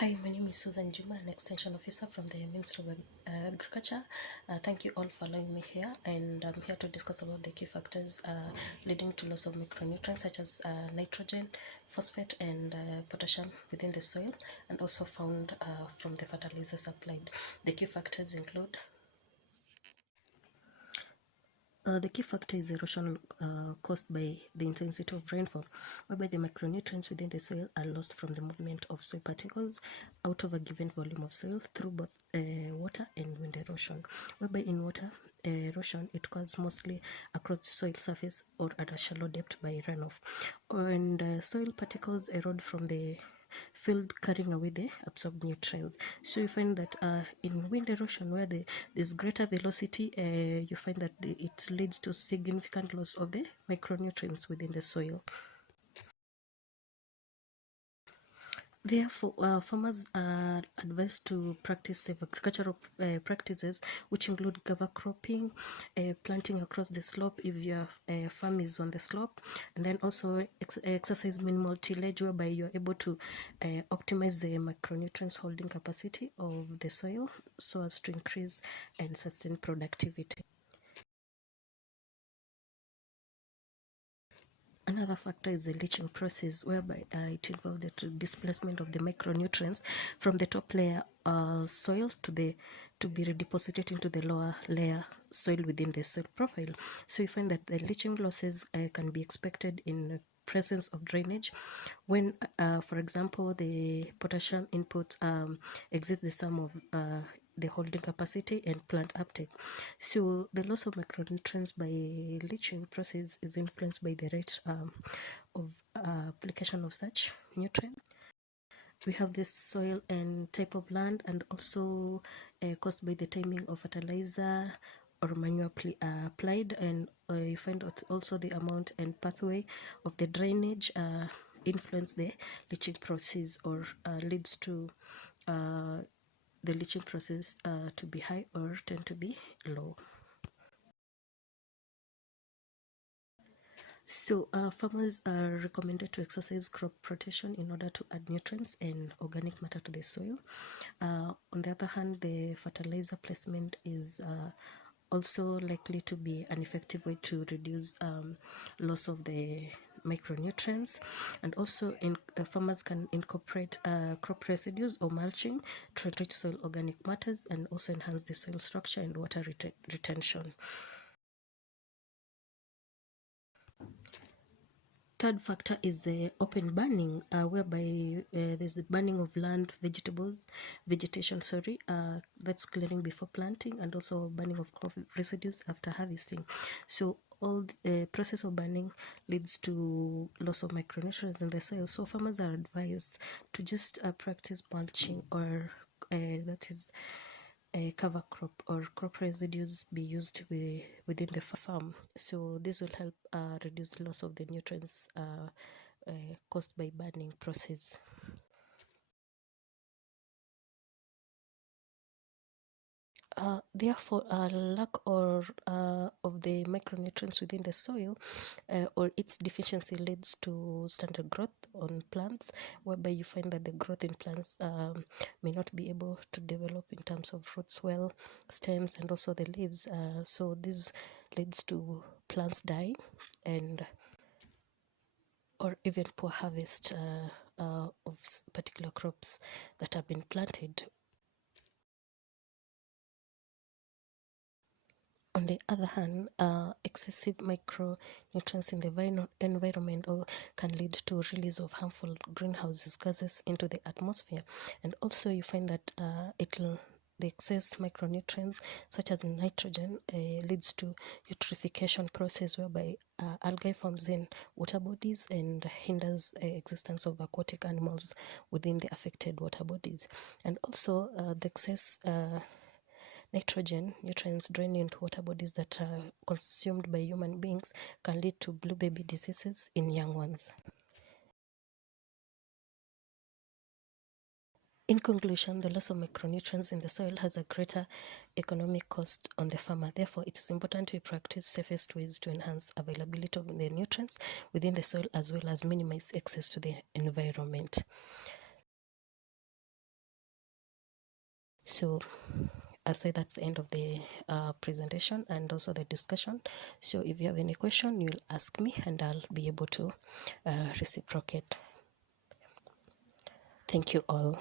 Hi, my name is Susan Juma, an extension officer from the Ministry of Agriculture. Thank you all for allowing me here, and I'm here to discuss about the key factors leading to loss of micronutrients such as nitrogen, phosphate, and potassium within the soil, and also found from the fertilizers applied. The key factors include the key factor is erosion caused by the intensity of rainfall, whereby the micronutrients within the soil are lost from the movement of soil particles out of a given volume of soil through both water and wind erosion. Whereby in water erosion, it occurs mostly across the soil surface or at a shallow depth by runoff. And soil particles erode from the field, carrying away the absorbed nutrients. So you find that in wind erosion, where there's greater velocity, you find that it leads to significant loss of the micronutrients within the soil. Therefore, farmers are advised to practice safe agricultural practices, which include cover cropping, planting across the slope if your farm is on the slope, and then also exercise minimal tillage, whereby you're able to optimize the micronutrients holding capacity of the soil so as to increase and sustain productivity. Another factor is the leaching process, whereby it involves the displacement of the micronutrients from the top layer soil to be redeposited into the lower layer soil within the soil profile. So you find that the leaching losses can be expected in presence of drainage when, for example, the potassium input exceeds the sum of the holding capacity and plant uptake. So the loss of micronutrients by leaching process is influenced by the rate of application of such nutrients. We have this soil and type of land, and also caused by the timing of fertilizer or manure applied, and you find out also the amount and pathway of the drainage influence the leaching process, or leads to the leaching process to be high or tend to be low. So farmers are recommended to exercise crop rotation in order to add nutrients and organic matter to the soil. On the other hand, the fertilizer placement is also likely to be an effective way to reduce loss of the micronutrients. And also farmers can incorporate crop residues or mulching to enrich soil organic matters and also enhance the soil structure and water retention. Third factor is the open burning, whereby there's the burning of land, vegetation, that's clearing before planting, and also burning of crop residues after harvesting. So all the process of burning leads to loss of micronutrients in the soil. So farmers are advised to just practice mulching, or that is a cover crop or crop residues be used within the farm. So this will help reduce the loss of the nutrients caused by burning process. Therefore, a lack of the micronutrients within the soil or its deficiency leads to stunted growth on plants, whereby you find that the growth in plants may not be able to develop in terms of roots well, stems, and also the leaves. So this leads to plants dying and or even poor harvest of particular crops that have been planted. On the other hand, excessive micronutrients in the environment can lead to release of harmful greenhouse gases into the atmosphere. And also you find that the excess micronutrients such as nitrogen leads to eutrophication process, whereby algae forms in water bodies and hinders existence of aquatic animals within the affected water bodies. And also the excess nitrogen nutrients drain into water bodies that are consumed by human beings can lead to blue baby diseases in young ones. In conclusion, the loss of micronutrients in the soil has a greater economic cost on the farmer. Therefore, it is important to practice safest ways to enhance availability of the nutrients within the soil, as well as minimize access to the environment. So I say that's the end of the presentation and also the discussion. So if you have any question, you'll ask me and I'll be able to reciprocate. Thank you all.